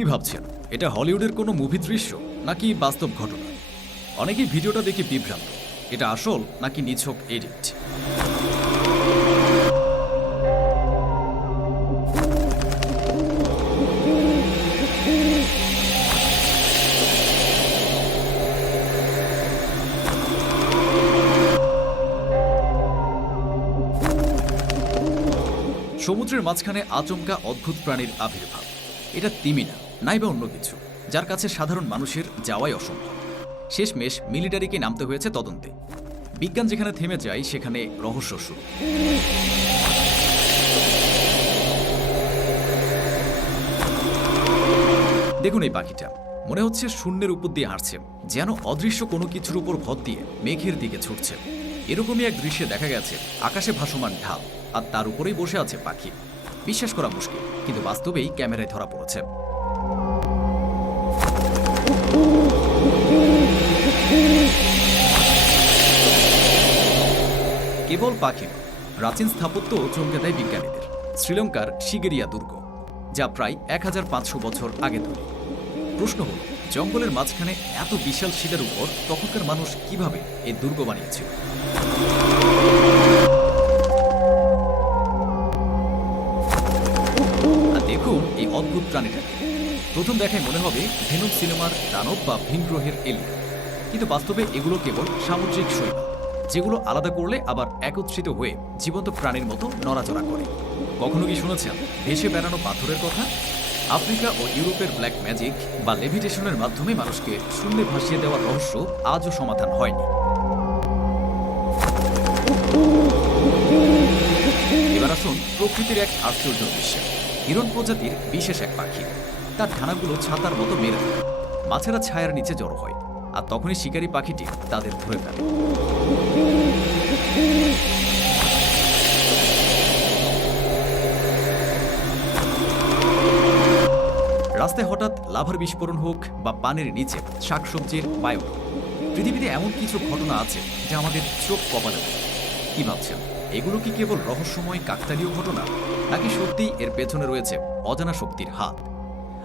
কি ভাবছেন? এটা হলিউডের কোনো মুভি দৃশ্য নাকি বাস্তব ঘটনা? অনেকেই ভিডিওটা দেখে বিভ্রান্ত। এটা আসল নাকি নিছক এডিট? সমুদ্রের মাঝখানে আচমকা অদ্ভুত প্রাণীর আবির্ভাব। এটা তিমি না নাইবা অন্য কিছু, যার কাছে সাধারণ মানুষের যাওয়াই অসম্ভব। শেষমেশ মিলিটারিকে নামতে হয়েছে তদন্তে। বিজ্ঞান যেখানে থেমে যায়, সেখানে রহস্য শুরু। দেখুন এই পাখিটা। মনে হচ্ছে শূন্যের উপর দিয়ে হাঁটছে, যেন অদৃশ্য কোনো কিছুর উপর ভর দিয়ে মেঘের দিকে ছুটছে। এরকমই এক দৃশ্যে দেখা গেছে, আকাশে ভাসমান ঢাল, আর তার উপরেই বসে আছে পাখি। বিশ্বাস করা মুশকিল, কিন্তু বাস্তবেই ক্যামেরায় ধরা পড়েছে। কেবল পাখি প্রাচীন স্থাপত্য চমকে দেয় বিজ্ঞানীদের। শ্রীলঙ্কার শিগেরিয়া দুর্গ, যা প্রায় এক হাজার পাঁচশো বছর আগে তৈরি প্রশ্ন হল, জঙ্গলের মাঝখানে এত বিশাল শিলার উপর তখনকার মানুষ কীভাবে এই দুর্গ বানিয়েছিল? দেখুন এই অদ্ভুত প্রাণীটাকে। প্রথম দেখায় মনে হবে ভেনম সিনেমার দানব বা ভিনগ্রহের এলিয়া কিন্তু বাস্তবে এগুলো কেবল সামুদ্রিক শৈবাল যেগুলো আলাদা করলে আবার একত্রিত হয়ে জীবন্ত প্রাণীর মতো নড়াচড়া করে। কখনো কি শুনেছেন, ভেসে বেড়ানো পাথরের কথা? আফ্রিকা ও ইউরোপের ব্ল্যাক ম্যাজিক বা লেভিটেশনের মাধ্যমে মানুষকে শূন্যে ভাসিয়ে দেওয়ার রহস্য আজও সমাধান হয়নি। এবার আসুন প্রকৃতির এক আশ্চর্য দৃশ্য। হিরণ প্রজাতির বিশেষ এক পাখি। তার ঠানাগুলো ছাতার মতো মেরে মাছেরা ছায়ার নিচে জড়ো হয়। আর তখনই শিকারী পাখিটি তাদের ধরে ফেলে। রাস্তায় হঠাৎ লাভার বিস্ফোরণ হোক বা পানির নিচে শাকসবজির বায়ু পৃথিবীতে এমন কিছু ঘটনা আছে যা আমাদের চোখ কপালে কি ভাবছেন? এগুলো কি কেবল রহস্যময় কাকতালীয় ঘটনা, নাকি সত্যিই এর পেছনে রয়েছে অজানা শক্তির হাত?